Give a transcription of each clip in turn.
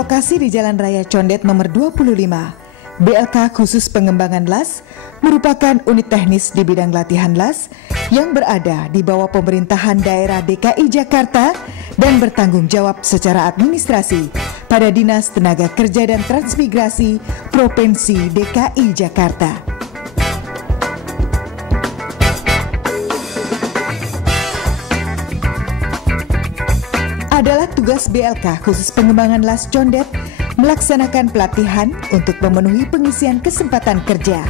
Berlokasi di Jalan Raya Condet nomor 25, BLK Khusus Pengembangan LAS merupakan unit teknis di bidang latihan LAS yang berada di bawah pemerintahan daerah DKI Jakarta dan bertanggung jawab secara administrasi pada Dinas Tenaga Kerja dan Transmigrasi Provinsi DKI Jakarta. Adalah tugas BLK Khusus Pengembangan LAS Condet melaksanakan pelatihan untuk memenuhi pengisian kesempatan kerja.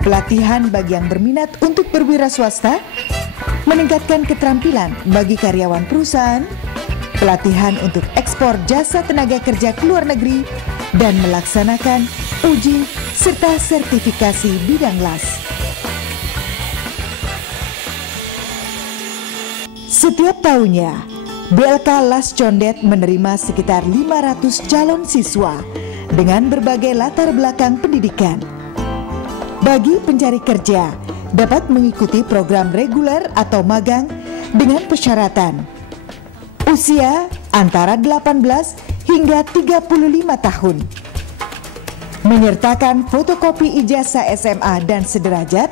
Pelatihan bagi yang berminat untuk berwira swasta, meningkatkan keterampilan bagi karyawan perusahaan, pelatihan untuk ekspor jasa tenaga kerja ke luar negeri, dan melaksanakan uji serta sertifikasi bidang LAS. Setiap tahunnya, BLK LAS Condet menerima sekitar 500 calon siswa dengan berbagai latar belakang pendidikan. Bagi pencari kerja, dapat mengikuti program reguler atau magang dengan persyaratan usia antara 18 hingga 35 tahun, menyertakan fotokopi ijazah SMA dan sederajat,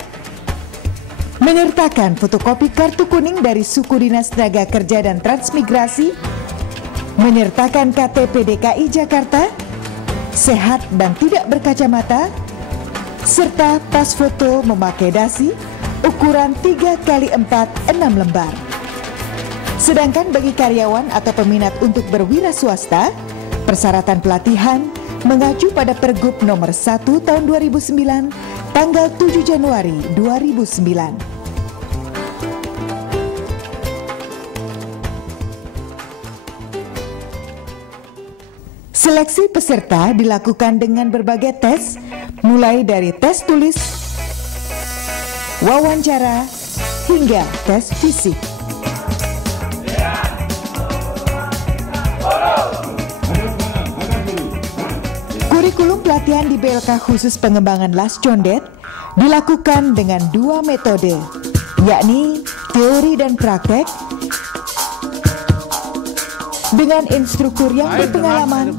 menyertakan fotokopi kartu kuning dari Suku Dinas Tenaga Kerja dan Transmigrasi, menyertakan KTP DKI Jakarta, sehat dan tidak berkacamata, serta pas foto memakai dasi ukuran 3x4 6 lembar. Sedangkan bagi karyawan atau peminat untuk berwira swasta, persyaratan pelatihan mengacu pada Pergub nomor 1 tahun 2009 tanggal 7 Januari 2009. Seleksi peserta dilakukan dengan berbagai tes, mulai dari tes tulis, wawancara, hingga tes fisik. Kurikulum pelatihan di BLK Khusus Pengembangan LAS Condet dilakukan dengan 2 metode, yakni teori dan praktek, dengan instruktur yang berpengalaman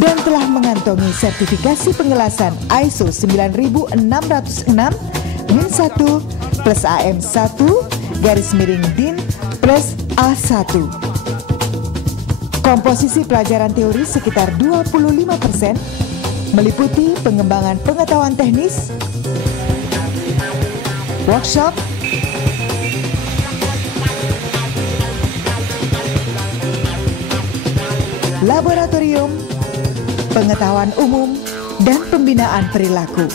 dan telah mengantongi sertifikasi pengelasan ISO 9606-1 plus AM1 /DIN plus A1. Komposisi pelajaran teori sekitar 25%, meliputi pengembangan pengetahuan teknis, workshop, laboratorium, pengetahuan umum, dan pembinaan perilaku.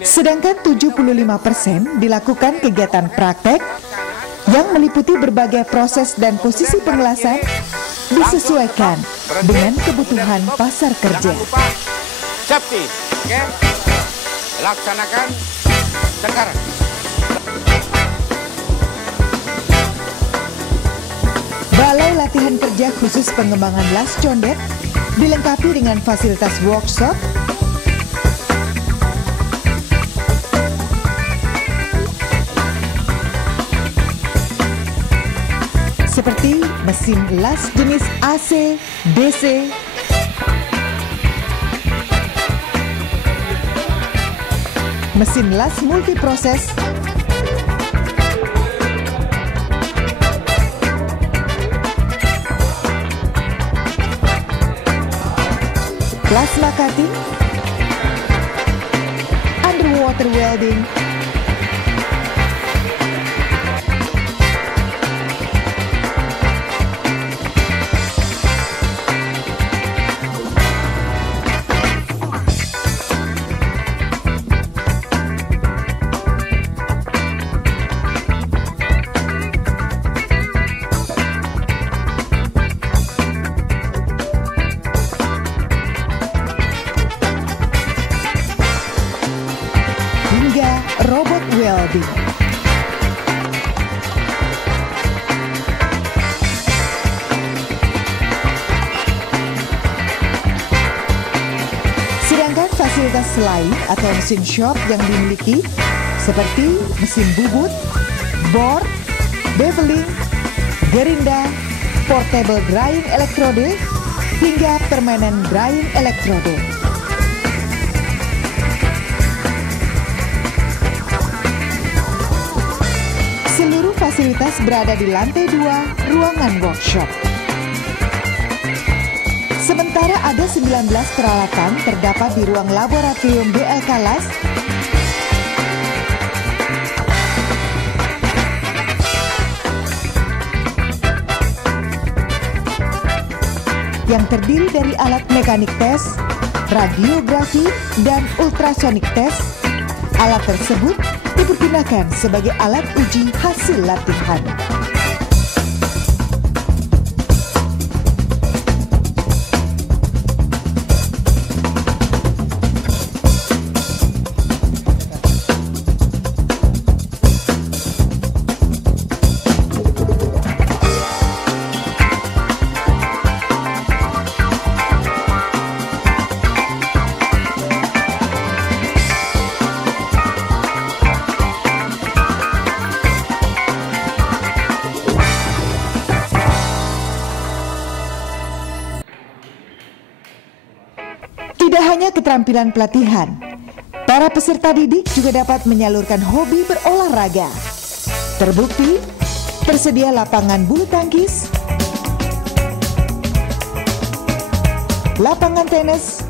Sedangkan 75% dilakukan kegiatan praktek yang meliputi berbagai proses dan posisi pengelasan disesuaikan dengan kebutuhan pasar kerja. Safety, oke? Laksanakan sekarang. Balai Latihan Kerja Khusus Pengembangan LAS Condet dilengkapi dengan fasilitas workshop, seperti mesin LAS jenis AC, DC, mesin LAS multiproses, plasma cutting, underwater welding, robot welding. fasilitas lain atau mesin shop yang dimiliki seperti mesin bubut, bor, beveling, gerinda, portable drying elektrode, hingga permainan drying elektrode. Seluruh fasilitas berada di lantai 2 ruangan workshop. Sementara ada 19 peralatan terdapat di ruang laboratorium BL Kalas yang terdiri dari alat mekanik tes, radiografi, dan ultrasonik tes. Alat tersebut dipergunakan sebagai alat uji hasil latihan. Tidak hanya keterampilan pelatihan, para peserta didik juga dapat menyalurkan hobi berolahraga. Terbukti, tersedia lapangan bulu tangkis, lapangan tenis,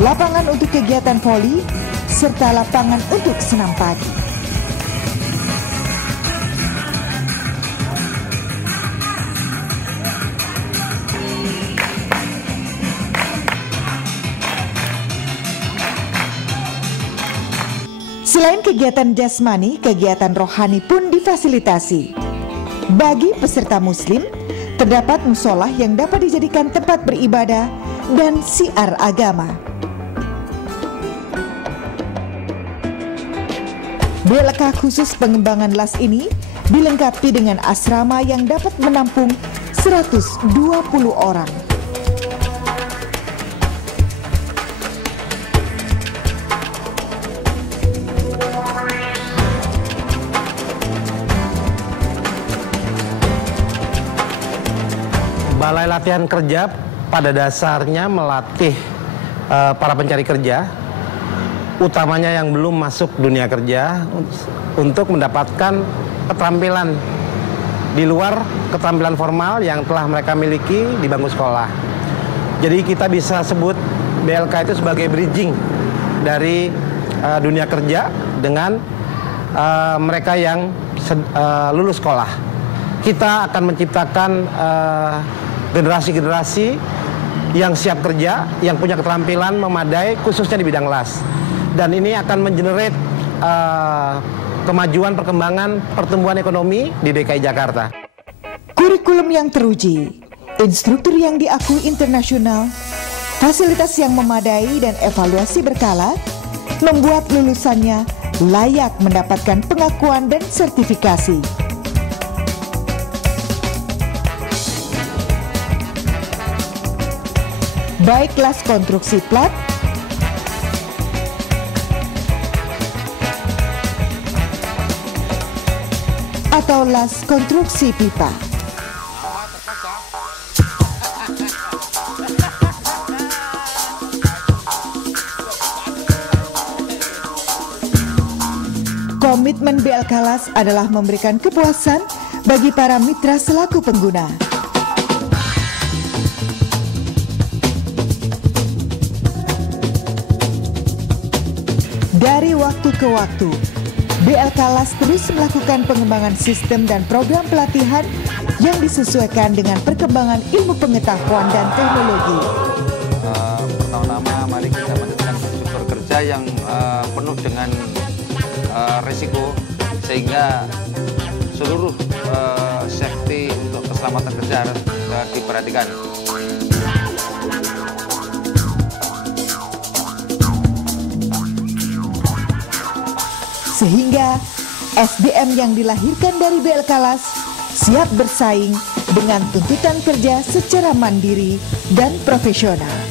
lapangan untuk kegiatan voli, serta lapangan untuk senam pagi. Selain kegiatan jasmani, kegiatan rohani pun difasilitasi. Bagi peserta muslim, terdapat musolah yang dapat dijadikan tempat beribadah dan siar agama. BLK khusus pengembangan las ini dilengkapi dengan asrama yang dapat menampung 120 orang. Balai Latihan Kerja pada dasarnya melatih para pencari kerja, utamanya yang belum masuk dunia kerja, untuk mendapatkan keterampilan di luar keterampilan formal yang telah mereka miliki di bangku sekolah. Jadi kita bisa sebut BLK itu sebagai bridging dari dunia kerja dengan mereka yang lulus sekolah. Kita akan menciptakan generasi-generasi yang siap kerja, yang punya keterampilan memadai khususnya di bidang las. Dan ini akan mengenerate kemajuan, perkembangan, pertumbuhan ekonomi di DKI Jakarta. Kurikulum yang teruji, instruktur yang diakui internasional, fasilitas yang memadai dan evaluasi berkala membuat lulusannya layak mendapatkan pengakuan dan sertifikasi. Baik las konstruksi plat, atau las konstruksi pipa. Komitmen BLK Las adalah memberikan kepuasan bagi para mitra selaku pengguna. Dari waktu ke waktu, BLK Las terus melakukan pengembangan sistem dan program pelatihan yang disesuaikan dengan perkembangan ilmu pengetahuan dan teknologi. Pertama-tama mari kita menentukan struktur kerja yang penuh dengan risiko, sehingga seluruh safety untuk keselamatan kerja harus diperhatikan. Sehingga SDM yang dilahirkan dari BLK Las siap bersaing dengan tuntutan kerja secara mandiri dan profesional.